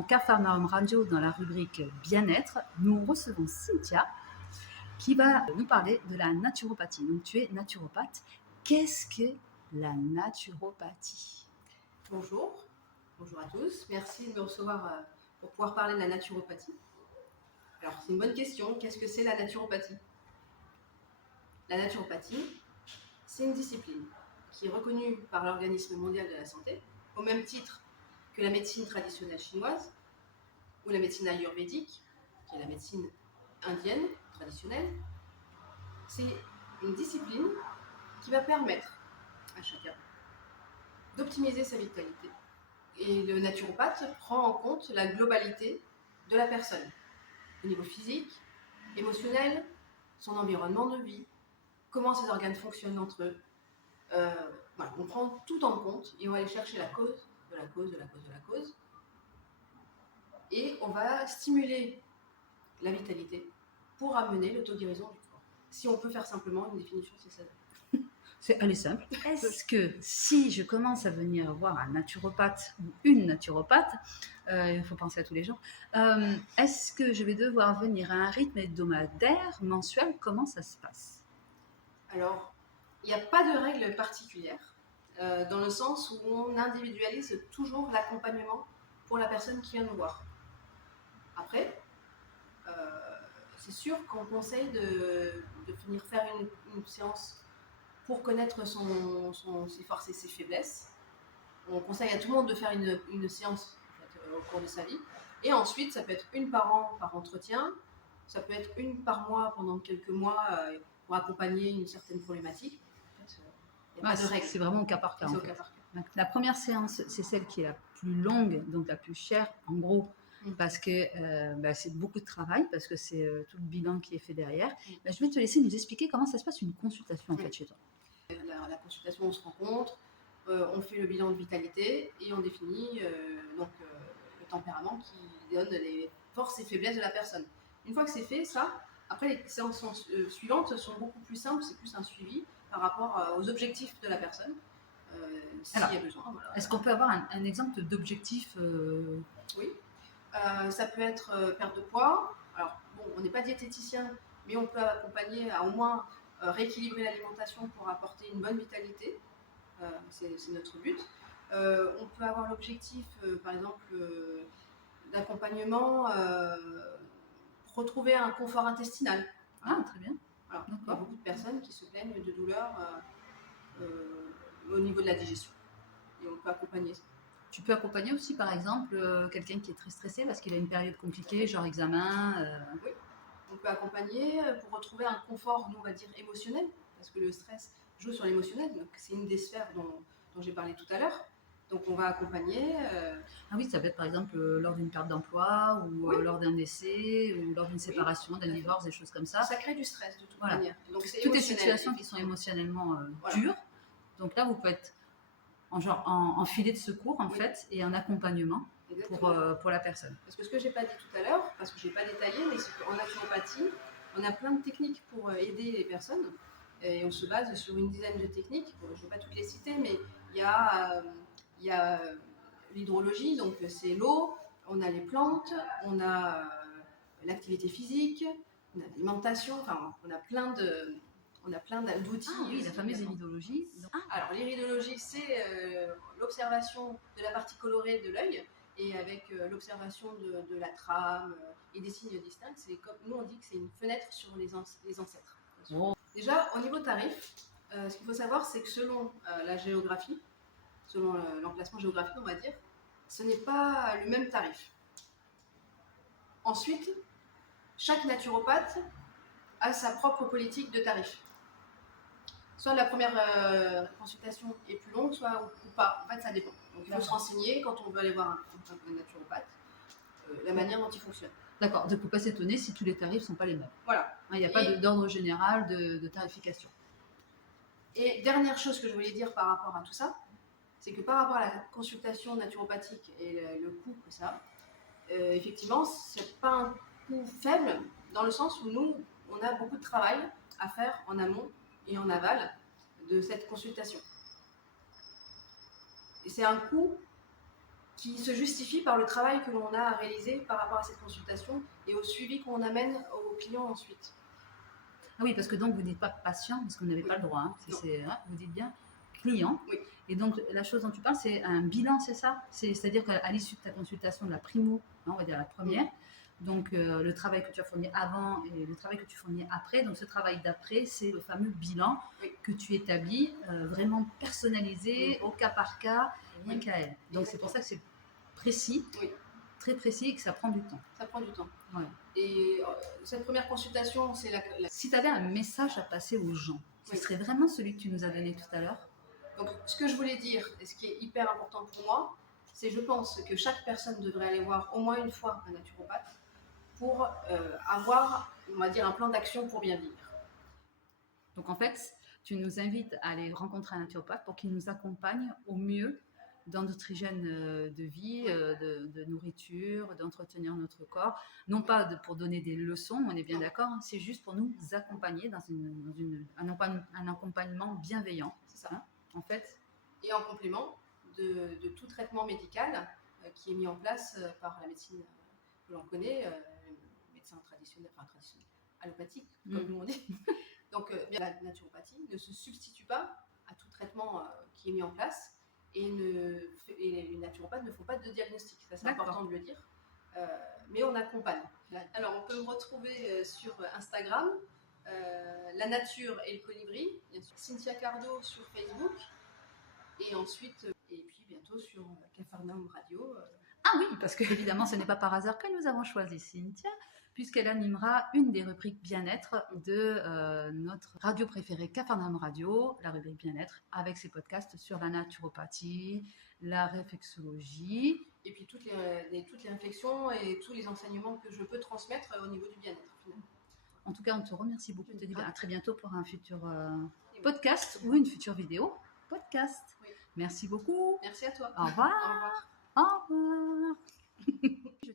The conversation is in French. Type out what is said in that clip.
dans Capharnaüm Radio, dans la rubrique Bien-être, nous recevons Cynthia qui va nous parler de la naturopathie. Donc tu es naturopathe. Qu'est-ce que la naturopathie? Bonjour, bonjour à tous. Merci de me recevoir pour pouvoir parler de la naturopathie. Alors, c'est une bonne question. Qu'est-ce que c'est la naturopathie? La naturopathie, c'est une discipline qui est reconnue par l'Organisme mondial de la santé, au même titre que la médecine traditionnelle chinoise ou la médecine ayurvédique, qui est la médecine indienne traditionnelle. C'est une discipline qui va permettre à chacun d'optimiser sa vitalité. Et le naturopathe prend en compte la globalité de la personne, au niveau physique, émotionnel, son environnement de vie, comment ses organes fonctionnent entre eux. Voilà, on prend tout en compte et on va aller chercher la cause de la cause de la cause de la cause. Et on va stimuler la vitalité pour amener l'auto-guérison du corps. Si on peut faire simplement une définition, c'est ça. Elle est simple. Est-ce que si je commence à venir voir un naturopathe ou une naturopathe, il faut penser à tous les gens, est-ce que je vais devoir venir à un rythme hebdomadaire, mensuel? Comment ça se passe? Alors, il n'y a pas de règle particulière, dans le sens où on individualise toujours l'accompagnement pour la personne qui vient nous voir. Après, c'est sûr qu'on conseille de venir faire une séance pour connaître ses forces et ses faiblesses. On conseille à tout le monde de faire une séance en fait, au cours de sa vie. Et ensuite, ça peut être une par an par entretien, ça peut être une par mois pendant quelques mois pour accompagner une certaine problématique. En fait, il n'y a pas de règle. C'est vraiment au cas par cas. C'est au cas par cas. La première séance, c'est celle qui est la plus longue, donc la plus chère, en gros, parce que c'est beaucoup de travail, parce que c'est tout le bilan qui est fait derrière. Je vais te laisser nous expliquer comment ça se passe une consultation en fait chez toi. La consultation, on se rencontre, on fait le bilan de vitalité et on définit le tempérament qui donne les forces et faiblesses de la personne. Une fois que c'est fait, ça, après les séances suivantes sont beaucoup plus simples, c'est plus un suivi par rapport aux objectifs de la personne. S'il y a besoin. Voilà. Est-ce qu'on peut avoir un exemple d'objectif Oui. Ça peut être perte de poids. Alors, bon, on n'est pas diététicien, mais on peut accompagner à au moins rééquilibrer l'alimentation pour apporter une bonne vitalité. C'est notre but. On peut avoir l'objectif, par exemple, d'accompagnement, retrouver un confort intestinal. Ah, très bien. Alors, il y a beaucoup de personnes qui se plaignent de douleurs au niveau de la digestion. Et on peut accompagner ça. Tu peux accompagner aussi, par exemple, quelqu'un qui est très stressé parce qu'il a une période compliquée, genre examen. Oui, on peut accompagner pour retrouver un confort, nous, on va dire, émotionnel, parce que le stress joue sur l'émotionnel. Donc, c'est une des sphères dont j'ai parlé tout à l'heure. Donc, on va accompagner. Ah oui, ça peut être par exemple lors d'une perte d'emploi ou lors d'un décès ou lors d'une séparation, d'un divorce, des choses comme ça. Ça crée du stress de toute manière. Donc, toutes les situations qui sont émotionnellement dures. Donc là, vous pouvez être en filet de secours en fait et en accompagnement pour la personne. Parce que ce que j'ai pas dit tout à l'heure, parce que j'ai pas détaillé, mais c'est qu'en naturopathie, on a plein de techniques pour aider les personnes et on se base sur une dizaine de techniques. Bon, je vais pas toutes les citer, mais il y a l'hydrologie, donc c'est l'eau, on a les plantes, on a l'activité physique, on a l'alimentation, enfin on a plein d'outils. Ah oui, la fameuse iridologie. Alors l'iridologie, c'est l'observation de la partie colorée de l'œil et avec l'observation de la trame et des signes distincts. C'est comme nous on dit que c'est une fenêtre sur les ancêtres. Oh. Déjà au niveau tarif, ce qu'il faut savoir c'est que selon la géographie, selon l'emplacement géographique on va dire, ce n'est pas le même tarif. Ensuite, chaque naturopathe a sa propre politique de tarif. Soit la première consultation est plus longue, soit ou pas. En fait, ça dépend. Donc, il faut se renseigner quand on veut aller voir un naturopathe, la manière dont il fonctionne. D'accord, donc il ne faut pas s'étonner si tous les tarifs ne sont pas les mêmes. Voilà. Il n'y a pas d'ordre général de tarification. Et dernière chose que je voulais dire par rapport à tout ça, c'est que par rapport à la consultation naturopathique et le coût que ça a, effectivement, ce n'est pas un coût faible dans le sens où nous, on a beaucoup de travail à faire en amont et en aval de cette consultation. Et c'est un coût qui se justifie par le travail que l'on a réalisé par rapport à cette consultation et au suivi qu'on amène aux clients ensuite. Ah oui, parce que donc vous ne dites pas patient, parce que vous n'avez pas le droit. Hein. Vous dites bien client. Oui. Et donc la chose dont tu parles, c'est un bilan, c'est ça? C'est-à-dire qu'à l'issue de ta consultation, de la primo, hein, on va dire la première, donc le travail que tu as fourni avant et le travail que tu fournis après, donc ce travail d'après, c'est le fameux bilan que tu établis, vraiment personnalisé, au cas par cas, rien qu'à elle. Donc c'est pour ça que c'est précis, très précis et que ça prend du temps. Ça prend du temps. Ouais. Et cette première consultation, c'est Si tu avais un message à passer aux gens, ce serait vraiment celui que tu nous as donné tout à l'heure. Donc, ce que je voulais dire, et ce qui est hyper important pour moi, c'est je pense que chaque personne devrait aller voir au moins une fois un naturopathe pour avoir, on va dire, un plan d'action pour bien vivre. Donc en fait, tu nous invites à aller rencontrer un naturopathe pour qu'il nous accompagne au mieux dans notre hygiène de vie, de nourriture, d'entretenir notre corps. Non pas pour donner des leçons, on est bien d'accord, hein, c'est juste pour nous accompagner dans un accompagnement bienveillant. C'est ça. Hein, en fait. Et en complément de tout traitement médical qui est mis en place par la médecine que l'on connaît, médecin traditionnel, allopathique, comme nous on dit. Donc la naturopathie ne se substitue pas à tout traitement qui est mis en place et les naturopathes ne font pas de diagnostic, ça c'est important de le dire, mais on accompagne. Alors on peut me retrouver sur Instagram, La Nature et le Colibri, bien sûr, Cynthia Cardo sur Facebook et ensuite, et puis bientôt sur Capharnaüm Radio. Ah oui, parce que évidemment ce n'est pas par hasard que nous avons choisi Cynthia, puisqu'elle animera une des rubriques bien-être de notre radio préférée Capharnaüm Radio, la rubrique bien-être, avec ses podcasts sur la naturopathie, la réflexologie. Et puis toutes les réflexions et tous les enseignements que je peux transmettre au niveau du bien-être finalement. En tout cas, on te remercie beaucoup. Je te dis à très bientôt pour un futur podcast ou une future vidéo podcast. Oui. Merci beaucoup. Merci à toi. Au revoir. Au revoir. Au revoir.